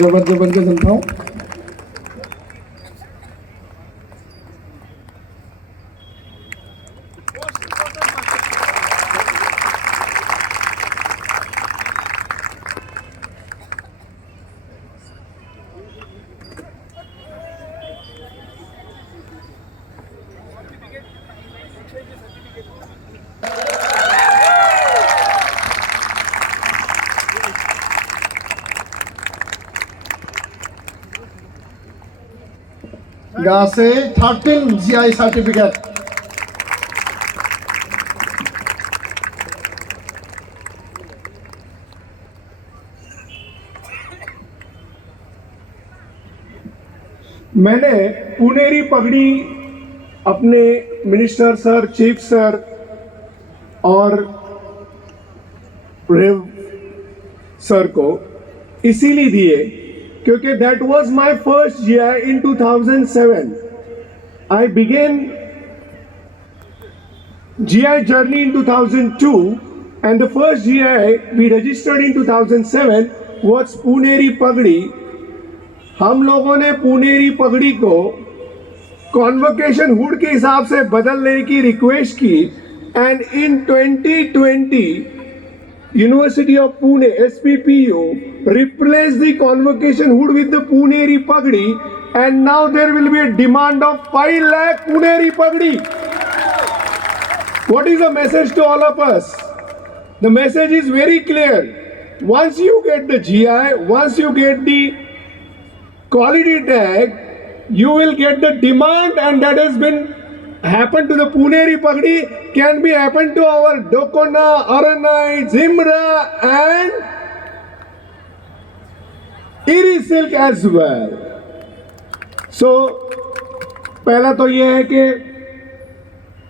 जबरदस्त के सुनता हूँ। यहाँ से 13 GI सर्टिफिकेट। मैंने पुनेरी पगड़ी अपने मिनिस्टर सर, चीफ सर और रेव सर को इसीलिए दिए क्योंकि that was my first GI in 2007. I began GI journey in 2002 and the first GI we registered in 2007 was Puneri पगड़ी। हम लोगों ने पुनेरी पगड़ी को कॉन्वोकेशन हुड के हिसाब से बदलने की रिक्वेस्ट की and in 2020 University of Pune SPPU replaced the convocation hood with the Puneri Pagdi, and now there will be a demand of 5 lakh Puneri Pagdi. What is the message to all of us? The message is very clear. Once you get the GI, once you get the quality tag, you will get the demand, and that has been happened to the Puneri Pagdi can be happened to our Dokona, Aranai, Zimra and Iri Silk as well. So पहला तो ये है कि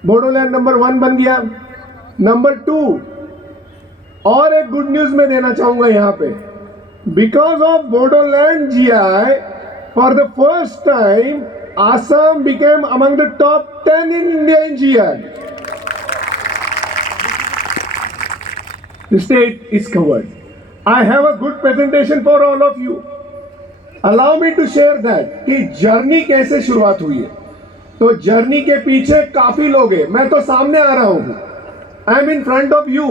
Bodoland number 1 बन गया। Number 2 और एक good news मैं देना चाहूंगा यहाँ पे। Because of Bodoland GI for the first time Assam became among the top 10 in India in GI. The state is covered. I have a good presentation for all of you. Allow me to share that कि journey कैसे शुरुआत हुई है। तो journey के पीछे काफी लोग हैं। मैं तो सामने आ रहा हूँ, I am in front of you,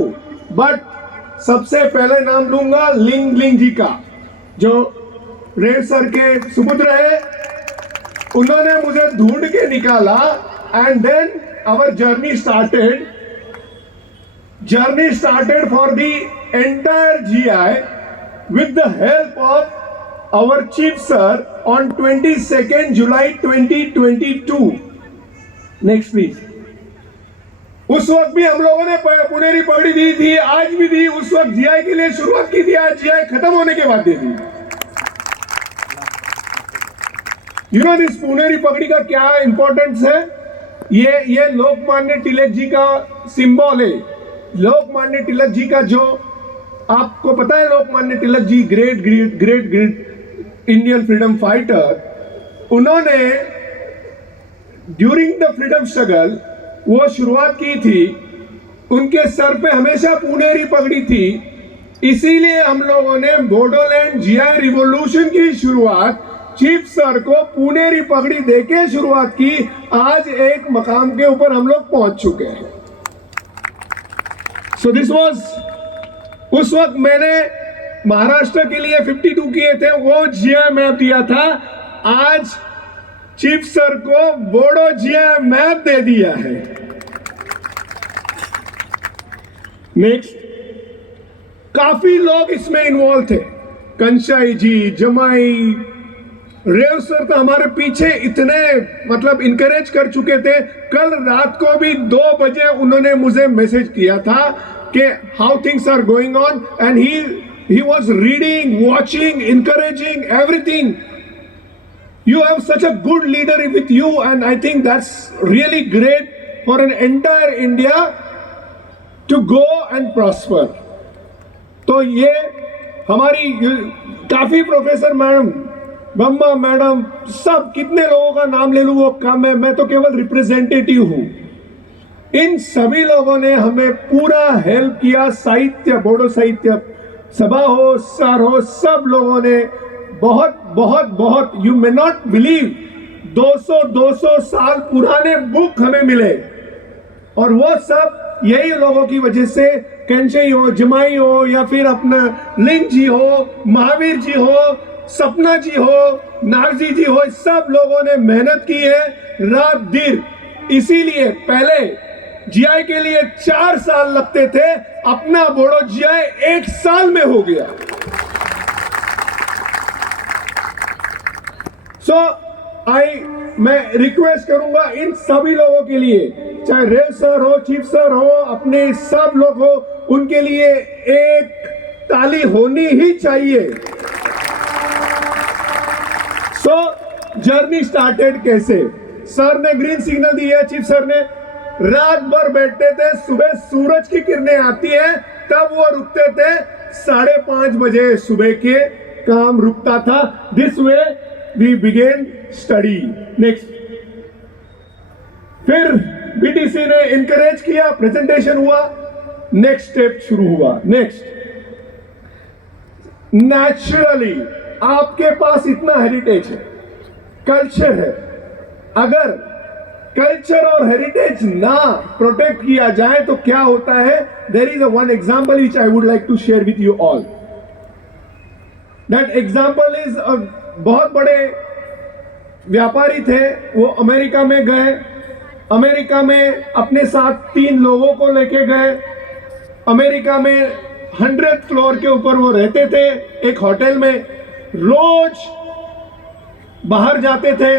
but सबसे पहले नाम लूंगा लिंग जी का, जो रेव सर के सुपुत्र है। उन्होंने मुझे ढूंढ के निकाला and then our journey started for the entire GI with the help of our chief sir on 22nd July 2022. Next please. उस वक्त भी हम लोगों ने पुनेरी पगड़ी दी थी, आज भी दी। उस वक्त GI के लिए शुरुआत की थी, आज GI खत्म होने के बाद दे दी। यू नो दिस पुनेरी पगड़ी का क्या इंपॉर्टेंस है? ये लोकमान्य तिलक जी का सिंबल है। लोकमान्य तिलक जी का, जो आपको पता है, Lokmanya Tilak ji great Indian freedom fighter. उन्होंने ड्यूरिंग द फ्रीडम स्ट्रगल वो शुरुआत की थी। उनके सर पे हमेशा पुनेरी पगड़ी थी। इसीलिए हम लोगों ने बोडोलैंड GI रिवॉल्यूशन की शुरुआत चीफ सर को पुनेरी पगड़ी देके शुरुआत की। आज एक मकाम के ऊपर हम लोग पहुंच चुके हैं। सो दिस वाज, उस वक्त मैंने महाराष्ट्र के लिए 52 किए थे, वो GI मैप दिया था। आज चीफ सर को बोडो GI मैप दे दिया है। नेक्स्ट, काफी लोग इसमें इन्वॉल्व थे। कंशाई जी, जमाई, रेव सर तो हमारे पीछे इतने मतलब इनकरेज कर चुके थे। कल रात को भी 2 बजे उन्होंने मुझे मैसेज किया था कि how things are going on, and he was reading, watching, encouraging everything. You have such a good leader with you, and I think that's really great for an entire India to go and prosper. तो ये हमारी काफी professor madam, Bamma madam, सब कितने लोगों का नाम ले लूं वो कम है। मैं तो केवल रिप्रेजेंटेटिव हूं। इन सभी लोगों ने हमें पूरा हेल्प किया। साहित्य, बोडो साहित्य सभा हो, सर हो, सब लोगों ने बहुत बहुत बहुत, यू मे नॉट बिलीव, 200 साल पुराने बुक हमें मिले, और वो सब यही लोगों की वजह से, कंशई हो, जमाई हो, या फिर अपना लिंग जी हो, महावीर जी हो, सपना जी हो, नारजी जी हो, सब लोगों ने मेहनत की है रात दिन। इसीलिए पहले जीआई के लिए 4 साल लगते थे, अपना बोडो जीआई 1 साल में हो गया। मैं रिक्वेस्ट करूंगा इन सभी लोगों के लिए, चाहे रेव सर हो, चीफ सर हो, अपने सब लोग हो, उनके लिए एक ताली होनी ही चाहिए। जर्नी स्टार्टेड कैसे? सर ने ग्रीन सिग्नल दिया, चीफ सर ने, रात भर बैठते थे, सुबह सूरज की किरणें आती है तब वो रुकते थे, 5:30 बजे सुबह के काम रुकता था। This way we begin study. Next, फिर बीटीसी ने इंकरेज किया, प्रेजेंटेशन हुआ, नेक्स्ट स्टेप शुरू हुआ। नेक्स्ट, नेचुरली आपके पास इतना हेरिटेज है, कल्चर है, अगर कल्चर और हेरिटेज ना प्रोटेक्ट किया जाए तो क्या होता है? There is a one example which I would like to share with you all. That example is, बहुत बड़े व्यापारी थे, वो अमेरिका में गए, अमेरिका में अपने साथ 3 लोगों को लेके गए, अमेरिका में 100th फ्लोर के ऊपर वो रहते थे एक होटल में, रोज बाहर जाते थे,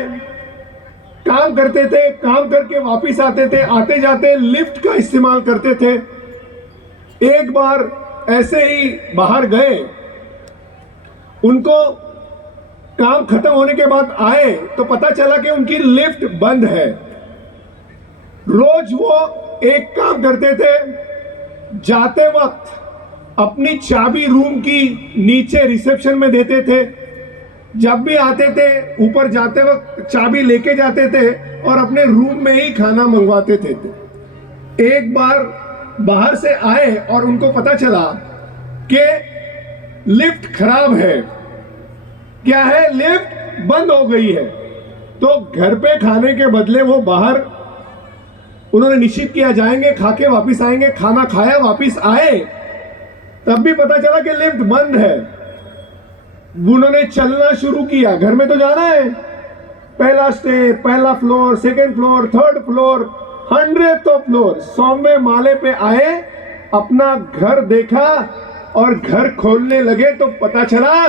काम करते थे, काम करके वापस आते थे, आते जाते लिफ्ट का इस्तेमाल करते थे। एक बार ऐसे ही बाहर गए, उनको काम खत्म होने के बाद आए तो पता चला कि उनकी लिफ्ट बंद है। रोज वो एक काम करते थे, जाते वक्त अपनी चाबी रूम की नीचे रिसेप्शन में देते थे, जब भी आते थे ऊपर जाते वक्त चाबी लेके जाते थे और अपने रूम में ही खाना मंगवाते थे। एक बार बाहर से आए और उनको पता चला कि लिफ्ट खराब है। क्या है? लिफ्ट बंद हो गई है। तो घर पे खाने के बदले वो बाहर, उन्होंने निश्चित किया जाएंगे, खा के वापिस आएंगे, खाना खाया, वापिस आए, तब भी पता चला कि लिफ्ट बंद है। उन्होंने चलना शुरू किया, घर में तो जाना है, पहला स्टेप, पहला floor, second floor, third floor, 100th floor, 100वें माले पे आए, अपना घर देखा और घर खोलने लगे तो पता चला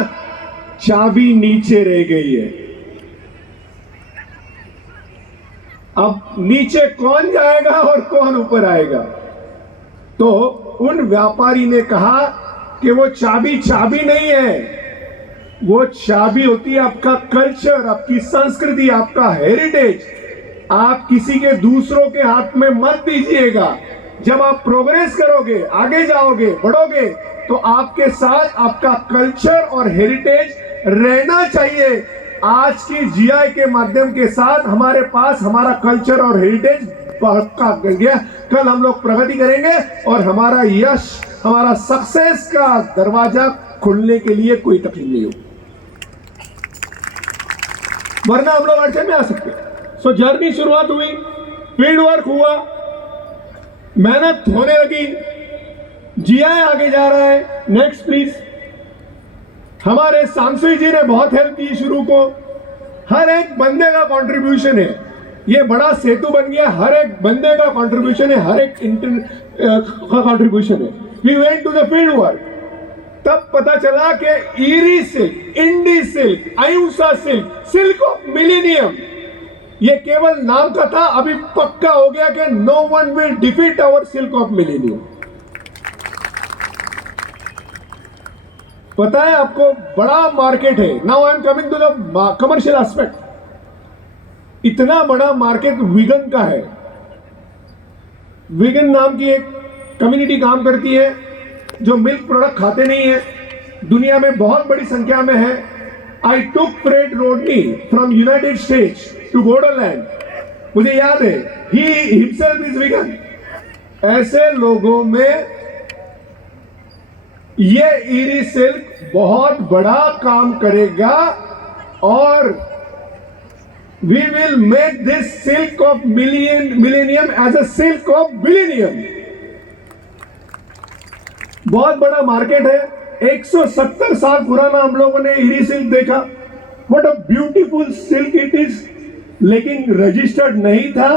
चाबी नीचे रह गई है। अब नीचे कौन जाएगा और कौन ऊपर आएगा? तो उन व्यापारी ने कहा कि वो चाबी चाबी नहीं है, वो चाबी होती है आपका कल्चर, आपकी संस्कृति, आपका हेरिटेज। आप किसी के दूसरों के हाथ में मत दीजिएगा। जब आप प्रोग्रेस करोगे, आगे जाओगे, बढ़ोगे, तो आपके साथ आपका कल्चर और हेरिटेज रहना चाहिए। आज की जीआई के माध्यम के साथ हमारे पास हमारा कल्चर और हेरिटेज पक्का कर गया। कल हम लोग प्रगति करेंगे और हमारा यश, हमारा सक्सेस का दरवाजा खुलने के लिए कोई तकलीफ नहीं होगी, वरना हम लोग अड़चन में आ सकते। सो जर्नी शुरुआत हुई, फील्ड वर्क हुआ, मेहनत होने लगी, जीआई आगे जा रहा है। Next please. हमारे सांसुई जी ने बहुत हेल्प की शुरू को, हर एक बंदे का कंट्रीब्यूशन है, ये बड़ा सेतु बन गया, हर एक बंदे का कंट्रीब्यूशन है, हर एक का कंट्रीब्यूशन है। We went to the field work, तब पता चला कि Eri silk, Endi silk, Ahimsa silk, silk of millennium, ये केवल नाम का था, अभी पक्का हो गया कि no one will defeat our silk of millennium. पता है आपको, बड़ा मार्केट है। Now I am coming to the commercial aspect. इतना बड़ा मार्केट विगन का है। विगन नाम की एक कम्युनिटी काम करती है जो मिल्क प्रोडक्ट खाते नहीं है, दुनिया में बहुत बड़ी संख्या में है। I took Fred Rodney from United States to Bodoland, मुझे याद है, ही हिमसेल्फ इज विगन। ऐसे लोगों में ये ईरी सिल्क बहुत बड़ा काम करेगा और we will make this silk of millennium as a silk of billennium. बहुत बड़ा मार्केट है। 170 साल पुराना हम लोगों ने ईरी सिल्क देखा, what a beautiful silk it is, लेकिन रजिस्टर्ड नहीं था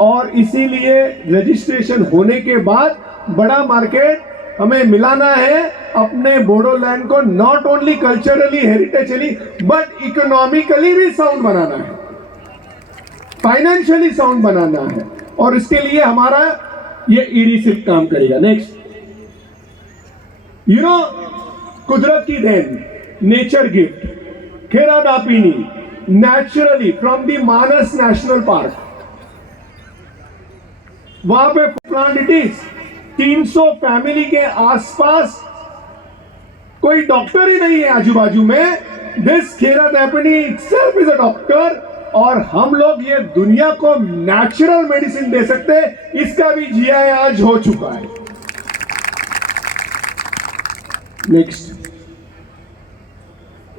और इसीलिए रजिस्ट्रेशन होने के बाद बड़ा मार्केट हमें मिलाना है अपने बोडोलैंड को, not only culturally heritagely but economically भी साउंड बनाना है, फाइनेंशियली साउंड बनाना है और इसके लिए हमारा ये ईरी सिल्क काम करेगा। नेक्स्ट, यू नो, कुदरत की देन, नेचर गिफ्ट, खेरादापिनी naturally from the Manas national park, वहां पे प्लांट इट इज 300 फैमिली के आसपास, कोई डॉक्टर ही नहीं है आजू बाजू में। दिस खेरादापिनी इटसेल्फ इज अ डॉक्टर और हम लोग ये दुनिया को नेचुरल मेडिसिन दे सकते हैं, इसका भी जीआई आज हो चुका है। नेक्स्ट,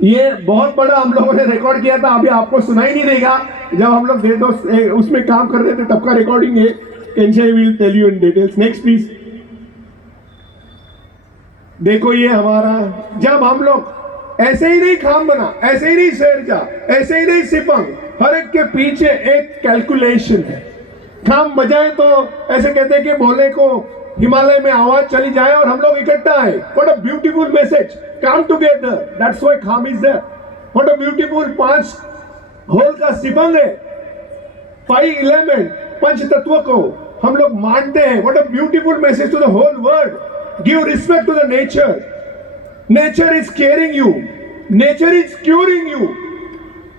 ये बहुत बड़ा हम लोगों ने रिकॉर्ड किया था, अभी आपको सुनाई नहीं देगा, जब हम लोग उसमें काम कर रहे थे तब का रिकॉर्डिंग है। Kenshai will tell you in details. Next please. देखो ये हमारा, जब हम लोग ऐसे ही नहीं खाम बना, ऐसे ही नहीं शेरजा, ऐसे ही नहीं सिपंग, हर एक के पीछे एक कैलकुलेशन है। खाम बजाए तो ऐसे कहते हैं कि भोले को हिमालय में आवाज चली जाए और हम लोग इकट्ठा आए। What a beautiful message. Come together. That's why खाम is there. What a beautiful 5 whole का सिपंग है, 5 एलिमेंट, पंच तत्व को हम लोग मानते हैं। What a beautiful message to the whole world. Give respect to the nature. Nature is caring you, nature is curing you.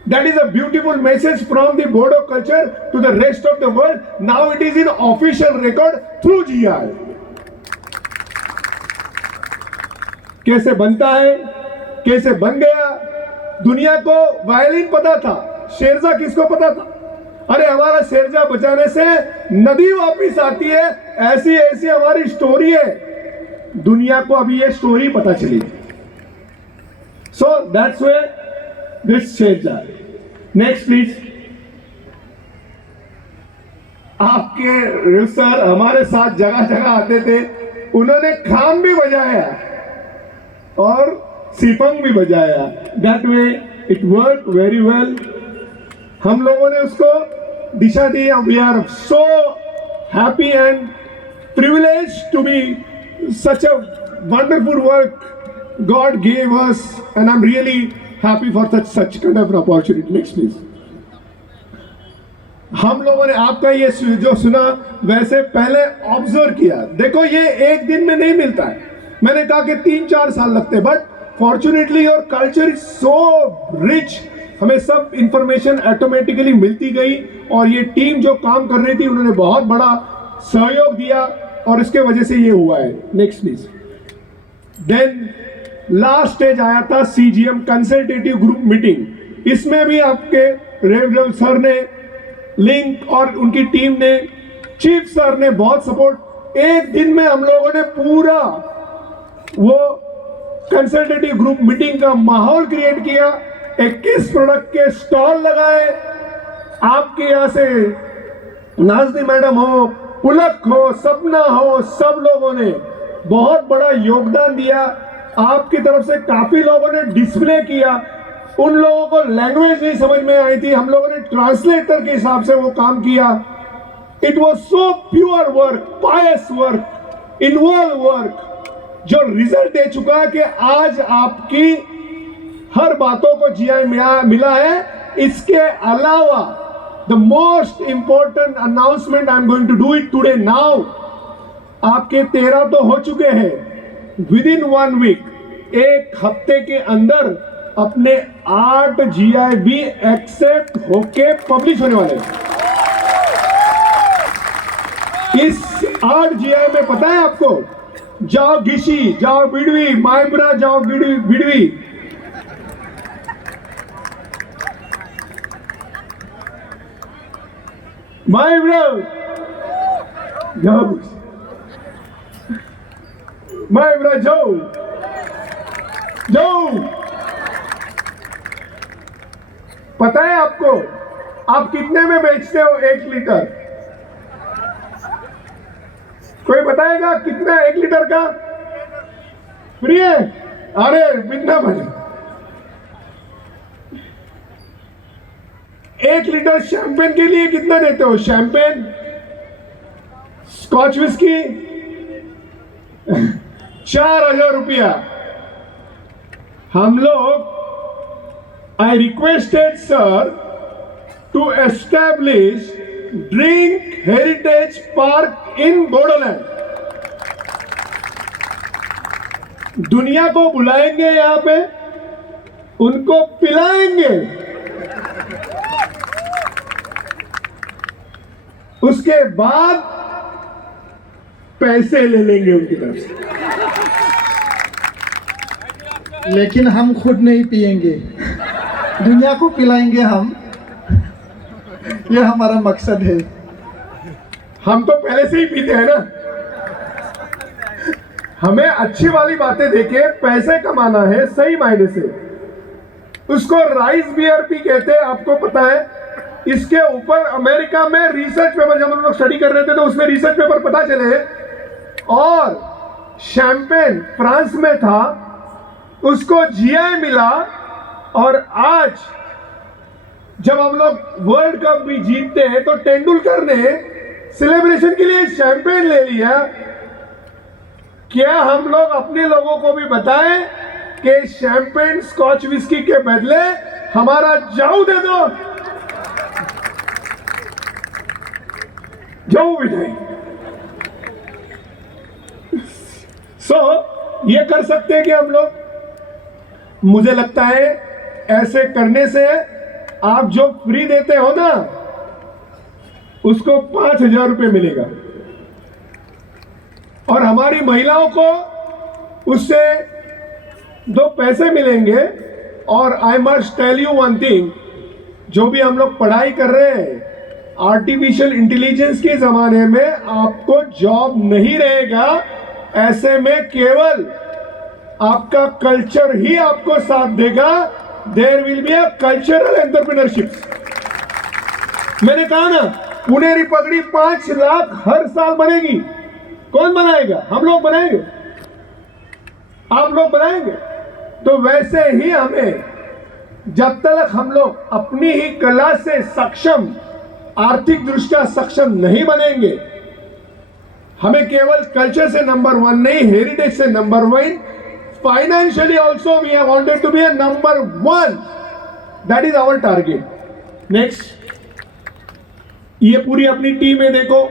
That is a beautiful message from the Bodo culture to the rest of the world. Now it is in official record through GI. कैसे बनता है, कैसे बन गया, दुनिया को violin पता था, शेरजा किसको पता था? अरे हमारा शेरजा बचाने से नदी वापिस आती है, ऐसी ऐसी हमारी स्टोरी है, दुनिया को अभी ये स्टोरी पता चली। सो दैट्स वे दिस शेरजा। Next please. आपके सर हमारे साथ जगह जगह आते थे, उन्होंने खाम भी बजाया और सिपंग भी बजाया। That way it work very well. हम लोगों ने उसको दिशा दी। We are so happy and privilege to be such a wonderful work God gave us and I am really happy for such kind of opportunity. Next please. हम लोगों ने आपका ये जो सुना वैसे पहले ऑब्जर्व किया। देखो ये एक दिन में नहीं मिलता है, मैंने कहा कि 3-4 साल लगते, but fortunately your culture is so rich, हमें सब इंफॉर्मेशन ऑटोमेटिकली मिलती गई और ये टीम जो काम कर रही थी उन्होंने बहुत बड़ा सहयोग दिया और इसके वजह से ये हुआ है। Next please. Then last stage आया था सीजीएम कंसल्टेटिव ग्रुप मीटिंग। इसमें भी आपके रेवल सर ने लिंक और उनकी टीम ने, चीफ सर ने बहुत सपोर्ट। एक दिन में हम लोगों ने पूरा वो कंसल्टेटिव ग्रुप मीटिंग का माहौल क्रिएट किया। 21 प्रोडक्ट के स्टॉल लगाए। आपके यहां से नाज़नी मैडम हो, पुलक हो, सपना हो, सब लोगों ने बहुत बड़ा योगदान दिया। आपकी तरफ से काफी लोगों ने डिस्प्ले किया। उन लोगों को लैंग्वेज नहीं समझ में आई थी, हम लोगों ने ट्रांसलेटर के हिसाब से वो काम किया। It was so pure work, pious work, involve work, जो रिजल्ट दे चुका है कि आज आपकी हर बातों को जीआई मिला है। इसके अलावा the most important announcement I am going to do it today now. आपके 13 तो हो चुके हैं। विद इन 1 वीक, एक हफ्ते के अंदर अपने 8 जीआई भी एक्सेप्ट होके पब्लिश होने वाले हैं। इस 8 जीआई में पता है आपको, जाओ गिशी, जाओ बिडवी, माइब्रा, जाओ बिडवी, माइब्रा, जाओ माइब्रा, जाओ जाओ। पता है आपको आप कितने में बेचते हो 1 लीटर? कोई बताएगा कितना 1 लीटर का? फ्री है? अरे बिना बने। 1 लीटर शैंपेन के लिए कितना देते हो? शैंपेन, स्कॉच विस्की 4,000 रुपया। हम लोग, I requested sir to establish drink heritage park in Bodoland. दुनिया को बुलाएंगे, यहां पे उनको पिलाएंगे, उसके बाद पैसे ले लेंगे उनकी तरफ से। लेकिन हम खुद नहीं पिएंगे, दुनिया को पिलाएंगे हम। ये हमारा मकसद है। हम तो पहले से ही पीते हैं ना। हमें अच्छी वाली बातें देके पैसे कमाना है सही मायने से। उसको राइस बियर भी कहते हैं, आपको पता है। इसके ऊपर अमेरिका में रिसर्च पेपर, जब हम लोग स्टडी कर रहे थे तो उसमें रिसर्च पेपर पता चले। और शैंपेन फ्रांस में था, उसको जीआई मिला। और आज जब हम लोग वर्ल्ड कप भी जीतते हैं तो तेंदुलकर ने सेलिब्रेशन के लिए शैंपेन ले लिया। क्या हम लोग अपने लोगों को भी बताएं कि शैंपेन स्कॉच विस्की के बदले हमारा जाऊ दे दो? जाऊ भी नहीं। ये कर सकते हैं कि हम लोग, मुझे लगता है ऐसे करने से आप जो फ्री देते हो ना, उसको 5,000 रुपये मिलेगा। और हमारी महिलाओं को उससे 2 पैसे मिलेंगे। और I must tell you one thing, जो भी हम लोग पढ़ाई कर रहे हैं, आर्टिफिशियल इंटेलिजेंस के जमाने में आपको जॉब नहीं रहेगा। ऐसे में केवल आपका कल्चर ही आपको साथ देगा। There will be a cultural entrepreneurship. मैंने कहा ना, पुनेरी पगड़ी 5 लाख हर साल बनेगी। कौन बनाएगा? हम लोग बनाएंगे, आप लोग बनाएंगे। तो वैसे ही हमें, जब तक हम लोग अपनी ही कला से सक्षम, आर्थिक दृष्टया सक्षम नहीं बनेंगे, हमें केवल कल्चर से नंबर 1 नहीं, हेरिटेज से number 1, financially also we have wanted to be a number 1। That is our target. Next, ये पूरी अपनी टीम है। देखो,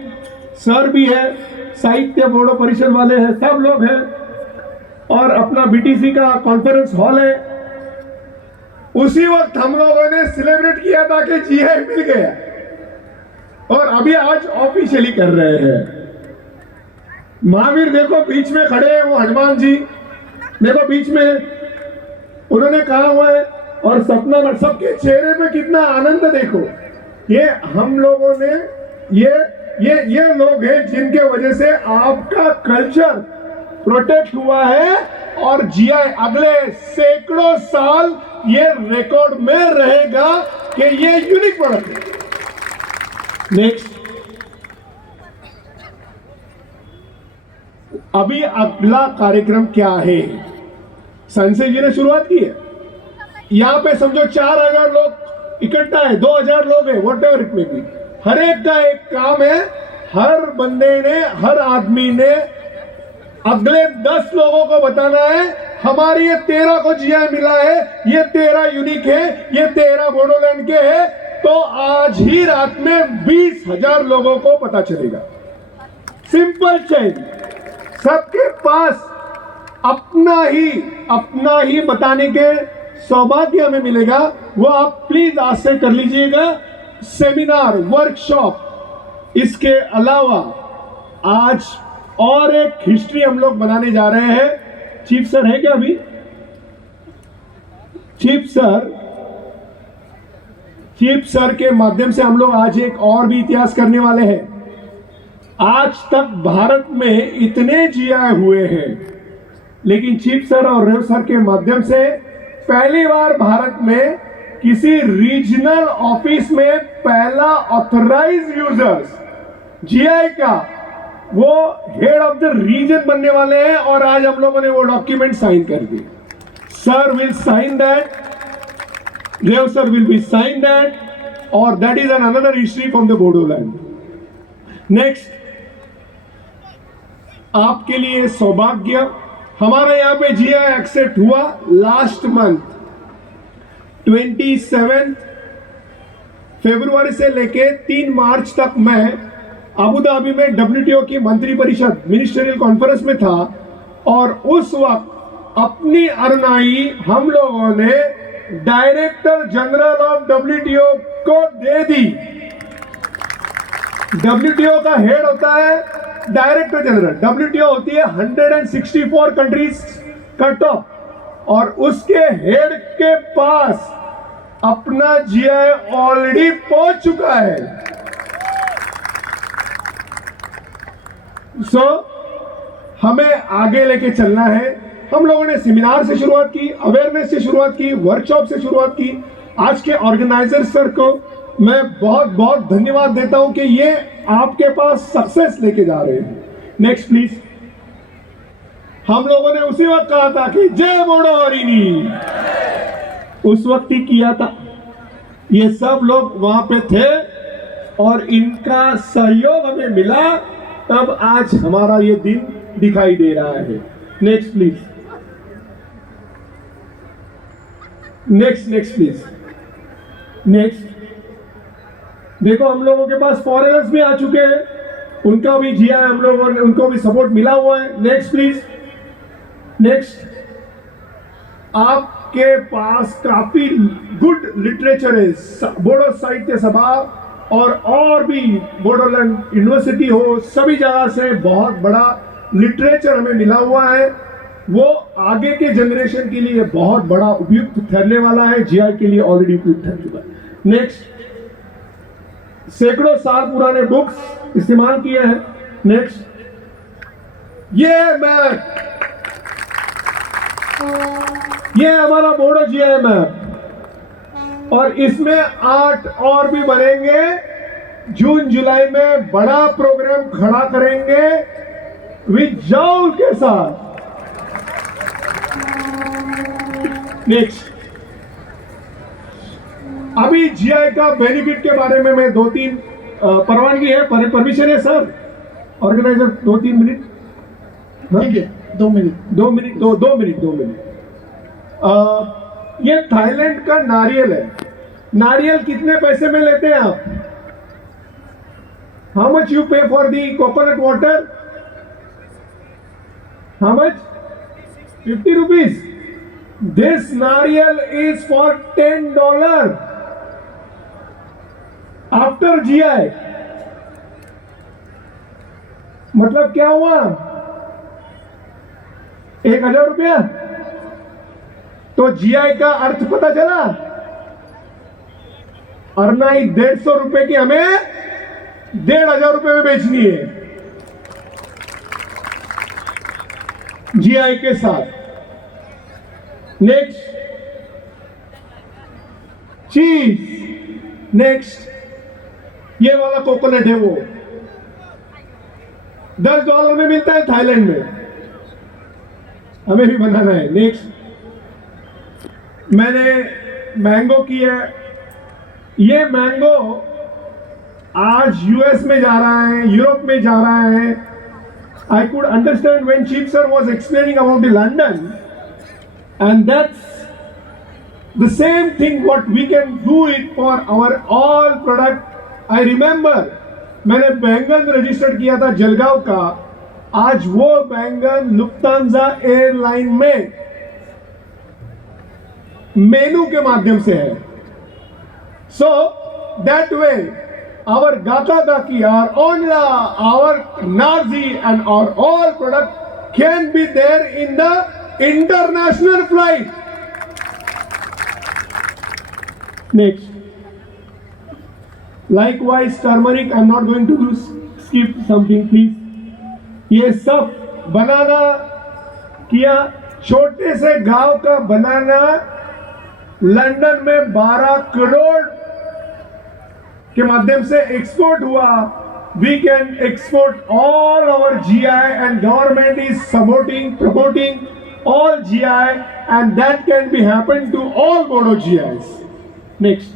सर भी है, साहित्य बोर्ड परिषद वाले हैं, सब लोग हैं। और अपना बीटीसी का कॉन्फ्रेंस हॉल है। उसी वक्त हम लोगों ने सेलिब्रेट किया था कि जीआई मिल गया। और अभी आज ऑफिशियली कर रहे हैं। महावीर देखो बीच में खड़े हैं, वो हनुमान जी देखो बीच में, उन्होंने कहा हुआ है। और सपना, सबके चेहरे पे कितना आनंद देखो। ये हम लोगों ने, ये लोग हैं जिनके वजह से आपका कल्चर प्रोटेक्ट हुआ है। और जीआई अगले सैकड़ों साल ये रिकॉर्ड में रहेगा कि ये यूनिक प्रोडक्ट है। नेक्स्ट, अभी अगला कार्यक्रम क्या है? संजय जी ने शुरुआत की है। यहां पे समझो 4,000 लोग इकट्ठा है, 2,000 लोग हैं, वॉट एवर इट में भी। हर एक का एक काम है। हर बंदे ने, हर आदमी ने अगले 10 लोगों को बताना है, हमारी ये 13 को जीआई मिला है, ये 13 यूनिक है, ये 13 बोडोलैंड के है। तो आज ही रात में 20,000 लोगों को पता चलेगा। Simple change. सबके पास अपना ही बताने के सौभाग्य हमें मिलेगा। वो आप प्लीज आज से कर लीजिएगा। सेमिनार, वर्कशॉप, इसके अलावा आज और एक हिस्ट्री हम लोग बनाने जा रहे हैं। चीफ सर है क्या अभी? चीफ सर के माध्यम से हम लोग आज एक और भी इतिहास करने वाले हैं। आज तक भारत में इतने जीआई हुए हैं लेकिन चीफ सर और रेव सर के माध्यम से पहली बार भारत में किसी रीजनल ऑफिस में पहला ऑथराइज्ड यूजर्स जीआई का वो हेड ऑफ द रीजन बनने वाले हैं और आज हम लोगों ने वो डॉक्यूमेंट साइन कर दिए. Sir will sign that, rev sir will be sign that, और that is an another history from the Bodoland. Next, आपके लिए सौभाग्य, हमारे यहाँ पे जीआई एक्सेप्ट हुआ लास्ट मंथ 27 फरवरी से लेके 3 मार्च तक मैं अबू धाबी में WTO की मंत्री परिषद मिनिस्टरियल कॉन्फ्रेंस में था और उस वक्त अपनी अरनाई हम लोगों ने डायरेक्टर जनरल ऑफ WTO को दे दी. WTO का हेड होता है डायरेक्टर जनरल. WTO होती है 164 कंट्रीज का टॉप और उसके हेड के पास अपना जीआई ऑलरेडी पहुंच चुका है. हमें आगे लेके चलना है. हम लोगों ने सेमिनार से शुरुआत की, अवेयरनेस से शुरुआत की, वर्कशॉप से शुरुआत की. आज के ऑर्गेनाइजर सर को मैं बहुत बहुत धन्यवाद देता हूं कि ये आपके पास सक्सेस लेके जा रहे हैं. Next please. हम लोगों ने उसी वक्त कहा था कि जय बोडो हरिणी, उस वक्त ही किया था. ये सब लोग वहां पे थे और इनका सहयोग हमें मिला, तब आज हमारा ये दिन दिखाई दे रहा है. Next please. Next please. Next. देखो हम लोगों के पास फॉरेनर्स भी आ चुके हैं, उनका भी जीआई हम लोगों ने, उनको भी सपोर्ट मिला हुआ है. Next please. नेक्स्ट. आपके पास काफी गुड लिटरेचर है. बोडो साहित्य सभा और भी बोडोलैंड यूनिवर्सिटी हो, सभी जगह से बहुत बड़ा लिटरेचर हमें मिला हुआ है. वो आगे के जनरेशन के लिए बहुत बड़ा उपयुक्त ठहरने वाला है. जीआई के लिए ऑलरेडी उपयुक्त ठहर चुका है. नेक्स्ट. सैकड़ों साल पुराने बुक्स इस्तेमाल किए हैं. नेक्स्ट. ये हमारा बोडो जीआई मैप और इसमें 8 और भी बनेंगे. जून जुलाई में बड़ा प्रोग्राम खड़ा करेंगे विद जाऊल के साथ. नेक्स्ट. अभी जीआई का बेनिफिट के बारे में मैं 2-3 परवानगी है, परमिशन है सर ऑर्गेनाइजर? 2-3 मिनट. ठीक है, 2 मिनट. 2 मिनट. ये थाईलैंड का नारियल है. नारियल कितने पैसे में लेते हैं आप? हाउ मच यू पे for the coconut water? How much? 50 rupees. This nariyal is for $10 after GI. मतलब क्या हुआ? 1000 रुपया. तो जीआई का अर्थ पता चला? अरनाई 150 रुपए की हमें 1500 रुपए में बेचनी है जीआई के साथ. नेक्स्ट. चीज. नेक्स्ट. ये वाला कोकोनट है, वो $10 में मिलता है थाईलैंड में, हमें भी बनाना है. नेक्स्ट. मैंने मैंगो की है. ये मैंगो आज यूएस में जा रहा है, यूरोप में जा रहा है. I could understand when Chief Sir was explaining about the London, and that's the same thing what we can do it for our all product. I remember मैंने बैंगन रजिस्टर किया था जलगांव का. आज वो बैंगन लुफ्तांजा एयरलाइन में मेनू के माध्यम से है. So that way our Gata Gaki, our Onla, our Nazi and our all product can be there in the international flight. Next. Likewise turmeric, I'm not going to skip something please. ये सब बनाना किया। छोटे से गांव का बनाना London में 12 करोड़ के माध्यम से एक्सपोर्ट हुआ। We can export all our GI and government is promoting all GI and that can be happen to all Bodo GIs. Next.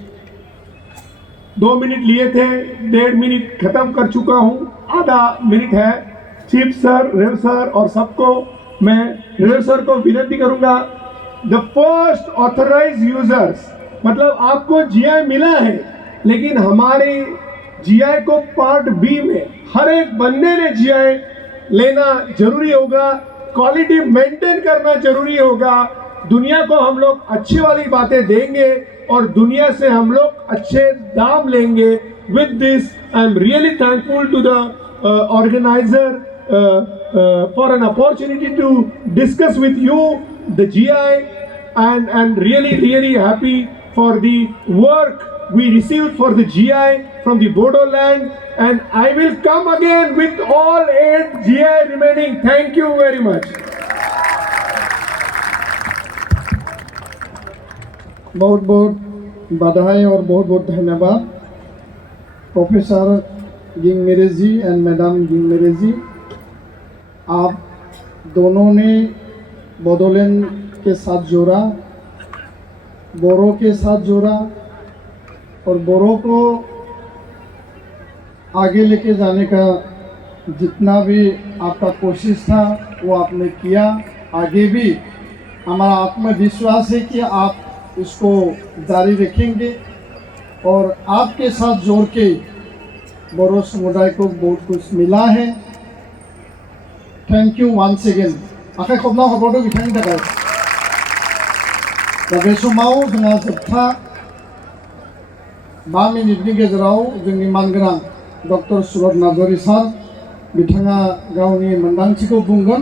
2 minute लिए थे, 1.5 मिनट खत्म कर चुका हूँ, आधा मिनट है। चीफ सर, रेव सर और सबको मैं रेव सर को विनती करूंगा, द फर्स्ट ऑथराइज यूजर्स, मतलब आपको जीआई मिला है लेकिन हमारे जीआई को पार्ट बी में हर एक बंदे ने जीआई लेना जरूरी होगा, क्वालिटी मेंटेन करना जरूरी होगा। दुनिया को हम लोग अच्छी वाली बातें देंगे और दुनिया से हम लोग अच्छे दाम लेंगे। With this I am really thankful to the organiser for an opportunity to discuss with you the GI and really happy for the work we received for the GI from the Bodo land, and I will come again with all 8 GI remaining. Thank you very much. बहुत बहुत बधाई और बहुत बहुत धन्यवाद professor गिंगमेरे ji and madam गिंगमेरे जी। आप दोनों ने बोडोलैंड के साथ जोड़ा, बोरो के साथ जोड़ा और बोरो को आगे लेके जाने का जितना भी आपका कोशिश था वो आपने किया। आगे भी हमारा आत्मविश्वास है कि आप इसको जारी रखेंगे और आपके साथ जोड़ के बोरो समुदाय को बहुत कुछ मिला है। Thank you once again. आखाइ खबना हरबावदों बिथांनि थाखाय। दा बे समाव जोंहा जोबथा 5 मिनिटनि गेजेराव जोंनि मानगोनां डक्टर सुरत नार्जारी सार बिथाङा गावनि मोनदांथिखौ बुंगोन।